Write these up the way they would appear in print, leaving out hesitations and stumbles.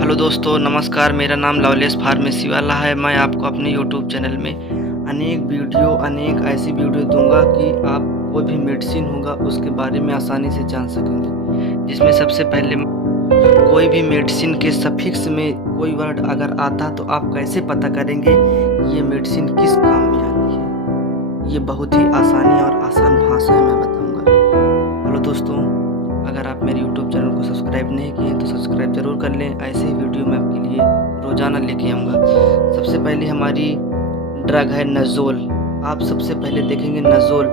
Hello दोस्तों, नमस्कार। मेरा नाम लवलेस फार्मेसी वाला है। मैं आपको अपने यूट्यूब चैनल में अनेक ऐसी वीडियो दूंगा कि आप कोई भी मेडिसिन होगा उसके बारे में आसानी से जान सकेंगे। जिसमें सबसे पहले कोई भी मेडिसिन के सफिक्स में कोई वर्ड अगर आता तो आप कैसे पता करेंगे कि ये मेडिसिन किस काम में आती है। ये बहुत ही आसानी और आसान भाषा में मैं बताऊँगा। हेलो दोस्तों, अगर आप मेरे YouTube चैनल को सब्सक्राइब नहीं किए तो सब्सक्राइब ज़रूर कर लें। ऐसे ही वीडियो मैं आपके लिए रोज़ाना लेके आऊँगा। सबसे पहले हमारी ड्रग है नज़ोल। आप सबसे पहले देखेंगे नज़ोल।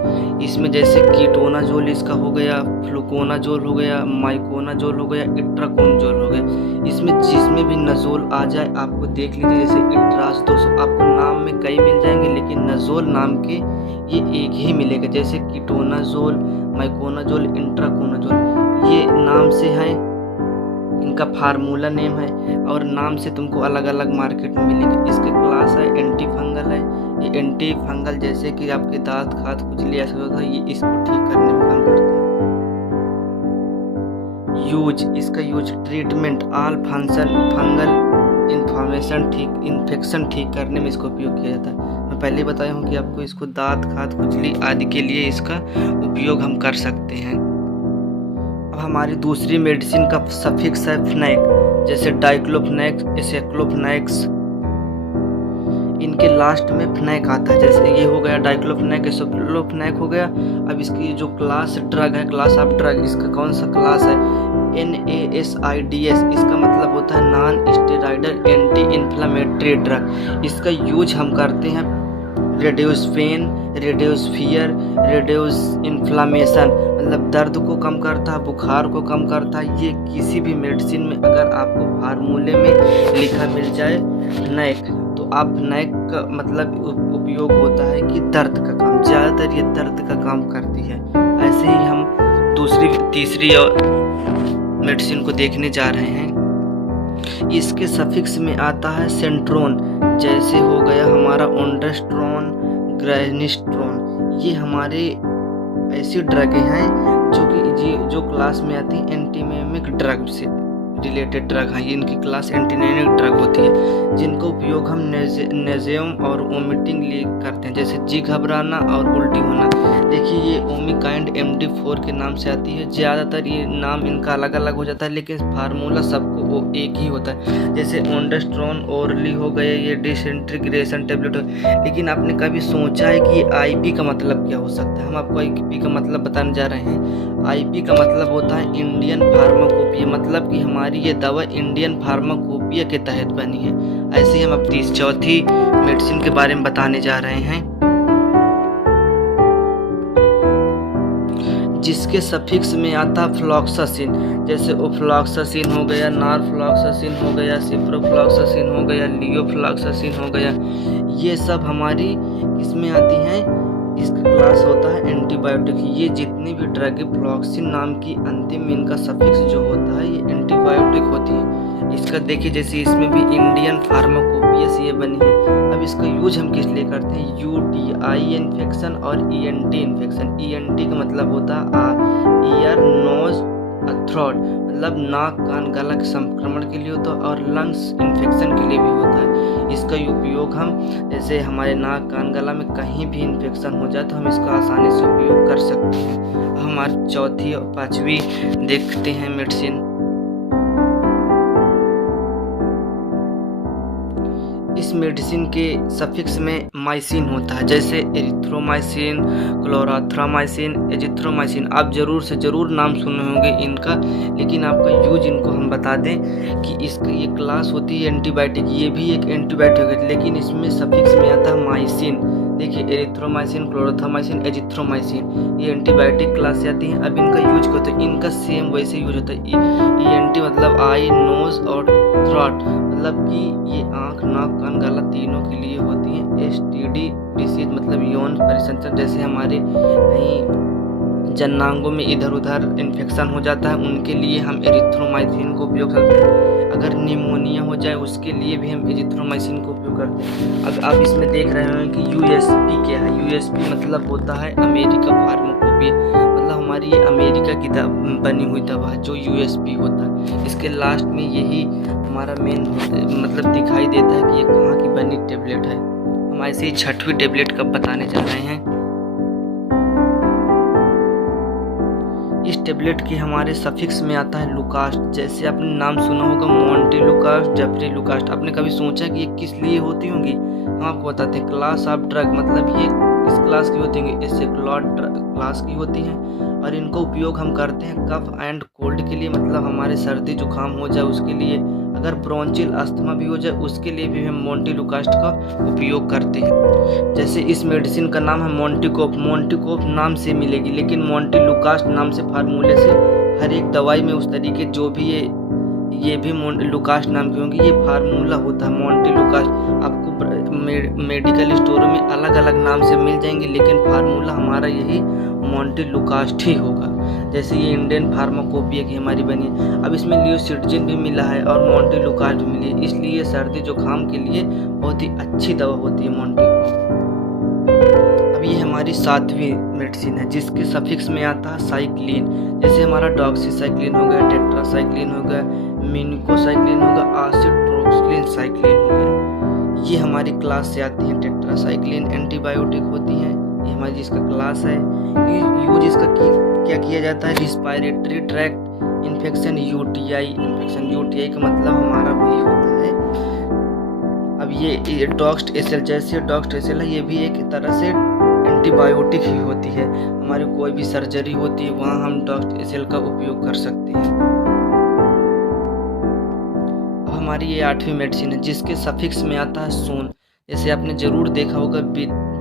इसमें जैसे कीटोनाजोल इसका हो गया, फ्लूकोनाजोल हो गया, माइकोनाजोल हो गया, इट्राकोनाजोल हो गया। इसमें जिसमें भी नज़ोल आ जाए आपको देख लीजिए। जैसे इट्राज 200 आपको नाम में कई मिल जाएंगे, लेकिन नज़ोल नाम के ये एक ही मिलेगा। जैसे कीटोनाजोल, माइकोनाजोल, इंट्राकोनाजोल ये नाम से हैं, इनका फार्मूला नेम है और नाम से तुमको अलग अलग मार्केट में मिलेंगे। इसके क्लास है एंटी फंगल है। ये एंटी फंगल जैसे कि आपके दांत खाद खुजली ऐसा होता है, ये इसको ठीक करने में काम करता है। इसका use treatment all fungal infection ठीक करने में इसका उपयोग किया जाता है। मैं पहले बताया हूँ कि आपको इसको दांत खाद खुजली आदि के लिए इसका उपयोग हम कर सकते हैं। अब हमारी दूसरी मेडिसिन का सफिक्स है फ्नैक। जैसे डाइक्लोफिनेक्स, एसेक्लोफिनेक्स, इनके लास्ट में फ्नैक आता है। जैसे ये हो गया डाइक्लोफिनेक, एसेक्लोफिनेक हो गया। अब इसकी जो क्लास ड्रग है, क्लास ऑफ ड्रग, इसका कौन सा क्लास है? NASIDs। इसका मतलब होता है non steroidal anti inflammatory drug. इसका यूज हम करते हैं reduce pain, reduce fear, reduce inflammation, मतलब दर्द को कम करता है, बुखार को कम करता है। ये किसी भी मेडिसिन में अगर आपको फार्मूले में लिखा मिल जाए फ्नैक, तो आप फ्नैक का मतलब उपयोग होता है कि दर्द का काम, ज़्यादातर ये दर्द का काम करती है। ऐसे ही हम तीसरी और मेडिसिन को देखने जा रहे हैं। इसके सफिक्स में आता है सेंट्रोन। जैसे हो गया हमारा ओंडास्ट्रोन, ग्रेनिस्ट्रोन। ये हमारे ऐसी ड्रगें हैं जो क्लास में आती है एंटीमेमिक ड्रग से रिलेटेड ड्रग हैं। ये इनकी क्लास एंटीमेमिक ड्रग होती है, जिनका उपयोग हम नेज़ियम और वोमिटिंग लिए करते हैं। जैसे जी घबराना और उल्टी होना। देखिए ये ओमिकाइंड MD4 के नाम से आती है। ज़्यादातर ये नाम इनका अलग अलग हो जाता है, लेकिन फार्मूला सबको वो एक ही होता है। जैसे ओंडास्ट्रोन ओरली हो गए, ये डिसइंटीग्रेशन टेबलेट हो। लेकिन आपने कभी सोचा है कि IP का मतलब क्या हो सकता है? हम आपको IP का मतलब बताने जा रहे हैं। IP का मतलब होता है इंडियन फार्माकोपिया, मतलब कि हमारी ये दवा इंडियन फार्माकोपिया के तहत बनी है। ऐसे ही हम अब चौथी मेडिसिन के बारे में बताने जा रहे हैं, जिसके सफिक्स में आता फ्लॉक्सासिन। जैसे ओफ्लॉक्सासिन हो गया, नॉरफ्लॉक्सासिन हो गया, सिप्रोफ्लॉक्सासिन हो गया, लियोफ्लॉक्सासिन हो गया। ये सब हमारी किसमें आती हैं? इसका क्लास होता है एंटीबायोटिक। ये जितनी भी ड्रग फ्लॉक्सिन नाम की अंतिम इनका सफिक्स जो होता है ये एंटीबायोटिक होती है। इसका देखिए जैसे इसमें भी इंडियन फार्माकोपिया से ये बनी है। अब इसका यूज हम किस लिए करते हैं? UTI इन्फेक्शन और ENT इन्फेक्शन। ENT का मतलब होता है ईयर, नोज, थ्रोट, मतलब नाक कान गला के संक्रमण के लिए होता है, और लंग्स इन्फेक्शन के लिए भी होता है। इसका उपयोग हम जैसे हमारे नाक कान गला में कहीं भी इन्फेक्शन हो जाए तो हम इसका आसानी से उपयोग कर सकते हैं। हमारी चौथी और पांचवी देखते हैं मेडिसिन। इस मेडिसिन के सफिक्स में माइसिन होता है। जैसे एरिथ्रोमाइसिन, क्लोराथ्रामाइसिन, एजिथ्रोमाइसिन। आप ज़रूर से ज़रूर नाम सुने होंगे इनका, लेकिन आपका यूज इनको हम बता दें कि इसका ये क्लास होती है एंटीबायोटिक। ये भी एक एंटीबायोटिक है, लेकिन इसमें सफिक्स में आता है माइसिन। देखिए एरिथ्रोमाइसिन, क्लोराथ्रामाइसिन, एजिथ्रोमाइसिन, ये एंटीबायोटिक क्लास से आती हैं। अब इनका यूज क्या होता है? इनका सेम वैसे यूज होता है। ENT मतलब आई, नोज और थ्रोट, मतलब कि ये आँख, नाक, कान, गला तीनों के लिए होती हैं। STD डिसीज मतलब यौन परिसंचरण। जैसे हमारे कहीं जनांगों में इधर उधर इन्फेक्शन हो जाता है, उनके लिए हम एरिथ्रोमाइसिन को उपयोग करते हैं। अगर निमोनिया हो जाए उसके लिए भी हम एजिथ्रोमाइसिन को उपयोग करते हैं। अब आप इसमें देख रहे हैं कि USP क्या है? USP मतलब होता है अमेरिका फार्माकोपिया, मतलब हमारी ये अमेरिका की बनी हुई दवा है जो यूएसपी होता है। इसके लास्ट में यही हमारा मेन मतलब दिखाई देता है कि ये कहाँ की बनी टेबलेट है। हम ऐसे ही 6वीं टेबलेट कब बताने जा रहे हैं। इस टेबलेट की हमारे सफिक्स में आता है लुकास्ट। जैसे आपने नाम सुना होगा मोंटी लुकास्ट, जेफरी लुकास्ट। आपने कभी सोचा कि ये किस लिए होती होंगी? हम आपको बताते हैं। क्लास ऑफ ड्रग मतलब ये किस क्लास की होती होंगी? एसेक्लॉड क्लास की होती हैं और इनको उपयोग हम करते हैं कफ एंड कोल्ड के लिए, मतलब हमारे सर्दी जुकाम हो जाए उसके लिए, अगर ब्रोंचियल अस्थमा भी हो जाए उसके लिए भी हम मोंटी लुकास्ट का उपयोग करते हैं। जैसे इस मेडिसिन का नाम है मोंटिकोप। मोंटिकोप नाम से मिलेगी, लेकिन मोंटी लुकास्ट नाम से फार्मूले से हर एक दवाई में उस तरीके जो भी ये भी लुकास्ट नाम की होंगी। ये फार्मूला होता है मोंटी लुकास्ट। आपको मेडिकल स्टोरों में अलग अलग नाम से मिल जाएंगे, लेकिन फार्मूला हमारा यही मोंटी लुकास्ट ही होगा। जैसे ये इंडियन फार्माकोपिया की हमारी बनी है। अब इसमें लियोसिट्रिजिन भी मिला है और मोंटी लुकास्ट भी मिली है, इसलिए सर्दी जुकाम के लिए बहुत ही अच्छी दवा होती है मोंटी। अब ये हमारी 7वीं मेडिसिन है जिसके सफिक्स में आता है साइक्लिन। जैसे हमारा डॉक्सीसाइक्लिन हो गया, टेट्रासाइक्लिन हो गया, मिनिकोसाइक्लिन हो गया, आसिट्रोक्सिलिन साइक्लिन हो गया। ये हमारी क्लास से आती हैं। टेट्रासाइक्लिन एंटीबायोटिक होती हैं, ये हमारी जिसका क्लास है। यूज इसका क्या किया जाता है? Respiratory tract infection, UTI infection. UTI का मतलब हमारा वही होता है। अब ये डॉक्स्ट एसएल, जैसे डॉक्स्ट एसएल है, ये भी एक तरह से एंटीबायोटिक ही होती है। हमारी कोई भी सर्जरी होती है वहाँ हम डॉक्स्ट एसएल का उपयोग कर सकते हैं। अब हमारी ये 8वीं मेडिसिन है जिसके सफिक्स में आता है सोन। जैसे आपने जरूर देखा होगा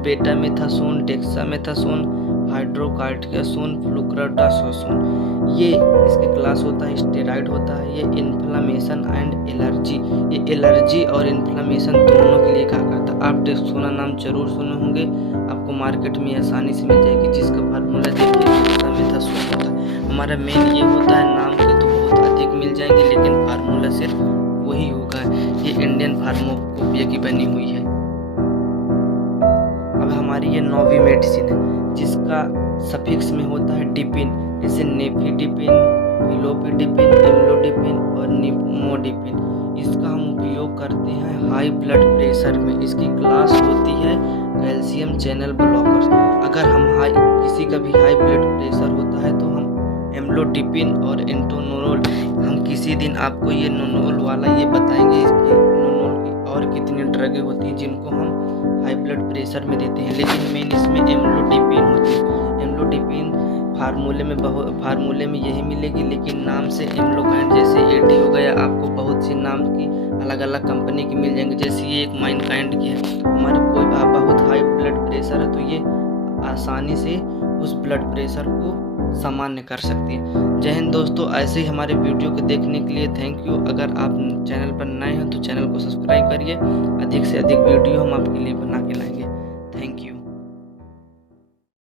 बेटामेथासोन, डेक्सामेथासोन, हाइड्रोकार्टिकासोन, फ्लुक्राडासोन। ये इसके क्लास होता है स्टेरॉइड होता है। ये इन्फ्लामेशन एंड एलर्जी, ये एलर्जी और इन्फ्लामेशन दोनों के लिए काम करता है। आप डेक्सोना नाम जरूर सुने होंगे, आपको मार्केट में आसानी से मिल जाएगी, जिसका फार्मूला देखिए डेक्सामेथासोन होता है। हमारा मेन ये होता है, नाम के तो बहुत अधिक मिल जाएंगे लेकिन फार्मूला सिर्फ वही होगा। ये इंडियन फार्माकोपिया की बनी हुई है। अब हमारी ये 9वीं मेडिसिन है जिसका सफिक्स में होता है डिपिन। जैसे नेफिडिपिन, फिलोपिडिपिन, एम्लोडिपिन और निमोडिपिन। इसका हम उपयोग करते हैं हाई ब्लड प्रेशर में। इसकी क्लास होती है कैल्शियम चैनल ब्लॉकर्स। अगर हम किसी का भी हाई ब्लड प्रेशर होता है तो हम एम्लोडिपिन और एंटोनोरोल, हम किसी दिन आपको ये नोनोल वाला ये बताएंगे इसकी नोनोल की और कितनी ड्रगें होती हैं जिनको हम हाई ब्लड प्रेशर में देते हैं, लेकिन मेन इसमें एम्लोडिपिन होती है। एम्लोडिपिन फार्मूले में यही मिलेगी, लेकिन नाम से एम्लोकाइंड, जैसे एटी हो गया, आपको बहुत सी नाम की अलग अलग कंपनी की मिल जाएंगे। जैसे ये एक माइनकाइंड की है। हमारे कोई बहुत हाई ब्लड प्रेशर है तो ये आसानी से उस ब्लड प्रेशर को सामान्य कर सकती है। जय हिंद दोस्तों, ऐसे ही हमारे वीडियो को देखने के लिए थैंक यू। अगर आप चैनल पर नए हैं तो चैनल को सब्सक्राइब करिए। अधिक से अधिक वीडियो हम आपके लिए बना के लाएंगे। Thank you.